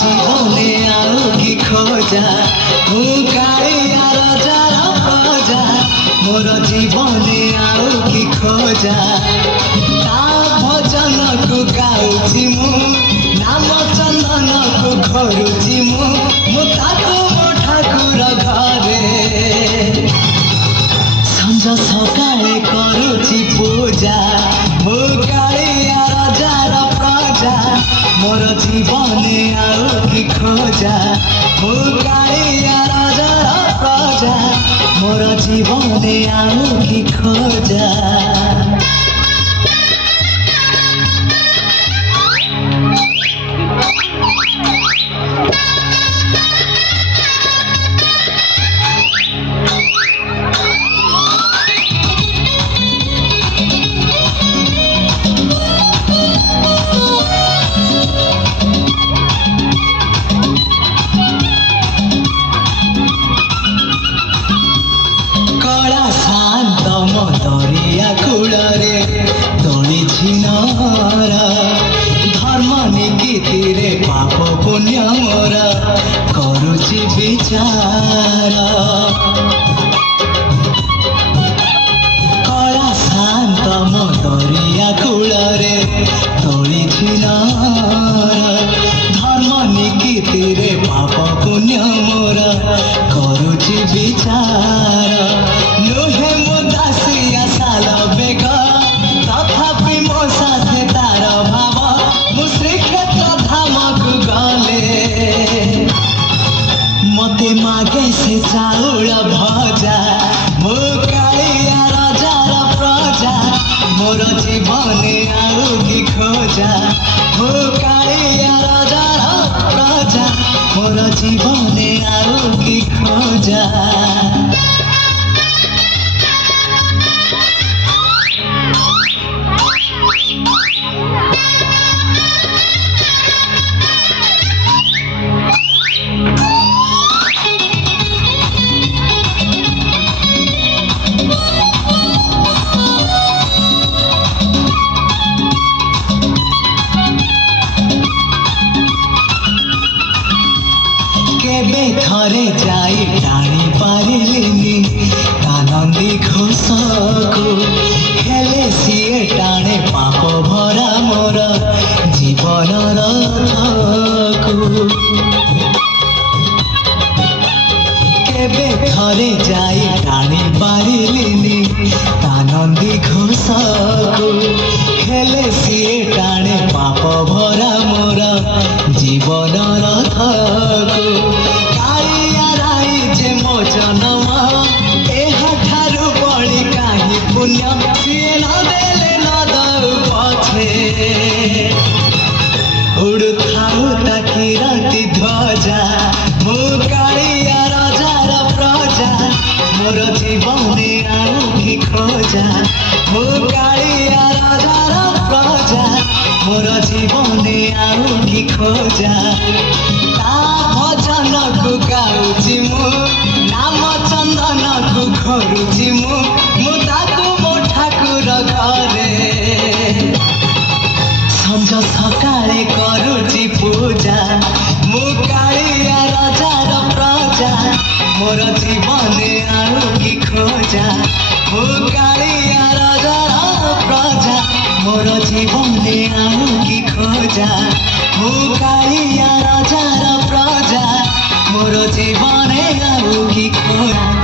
জীবনে আরো কি খোঁজা কালিয়া রাজার প্রজা মোর জীবনে আরো কি খোঁজা তা ভজনকু গাউছি মু নাম চন্দনকু ঘরুছি মু তাকু মো ঠাকুর ঘরে সঞ্জ সকালে করুছি পূজা মু কালিয়া রাজার প্রজা মোর জীবনে আও কি খোঁজা মু কালিয়া রাজার প্রজা মোর জীবনে আও কি খোঁজা দরিয়া কূଳରେ ତୋଳିଛି ନର ଧର୍ମ ନିକିତିରେ ପାପ ପୁଣ୍ୟ ମୋର କରୁଛି ବିଚାର କଳା ଶାନ୍ତ ମୋ ଦରିଆ କୂଳରେ ତୋଳିଛି ନର ଧର୍ମ ନିକିତିରେ ପାପ ପୁଣ୍ୟ ମୋର କରୁଛି ବିଚାର ନୁହେଁ ମୋ ଦାସିଆ ସାଲ ବେଗ ତଥାପି ମୋ ସାଥେ ତାର ଭାବ ମୁଁ ଶ୍ରୀକ୍ଷେତ୍ର ଧାମକୁ ଗଲେ ମତେ ମାଗେ ସେ ଚାଉଳ ଭଜା ମୋ କାଳିଆ ରାଜାର ପ୍ରଜା ମୋର ଜୀବନେ ଆଉ କି ଖୋଜା ମୋ କାଳିଆ ରାଜାର ପ୍ରଜା ମୋର ଜୀବନେ ଆଉ କି ଖୋଜା কেবে থরে যাই টানি পারিলিনি কানন্দি ঘোষকু হেলে সিয়ে টাণে পাপ ভরা মোর জীবন রথকু কেবে থরে যাই টানি পারিলিনি কানন্দি ঘোষকু হেলে সিয়ে টাণে পাপ ভরা মোর জীবন রথকু কাଳିଆ ରାଇ ଯେ ମୋ ଜନମ ଏହାଠାରୁ ବଳି କାହିଁ ପୁଣ୍ୟ ସିଏ ନ ଦେଲେ ନ ଦଉ ପଛେ ଉଡୁଥାଉ ତାକି ରାତି ଧ୍ୱଜା ମୁଁ କାଳିଆ ରାଜାର ପ୍ରଜା ମୋର ଜୀବନେ ଆଉ କି ଖୋଜା ମୁଁ କାଳିଆ ରାଜାର ପ୍ରଜା ମୋର ଜୀବନେ ଆଉ କି ଖୋଜା ତା ଭଜନକୁ ଗାଉଛି ମୁଁ ନାମ ଚନ୍ଦନକୁ ଘରୁଛି ମୁଁ ତାକୁ ମୋ ଠାକୁର ଘରେ ସଞ୍ଜ ସକାଳେ କରୁଛି ପୂଜା ମୁଁ କାଳିଆ ରାଜାର ପ୍ରଜା ମୋର ଜୀବନେ ଆଉ କି ଖୋଜା ମୁଁ କାଳିଆ ରାଜାର ପ୍ରଜା ମୋର ଜୀବନେ ଆଉ କି ଖୋଜା ମୁଁ କାଳିଆ ରାଜାର ପ୍ରଜା ମୋର ଜୀବନେ ଆଉ କି ଖୋଜା।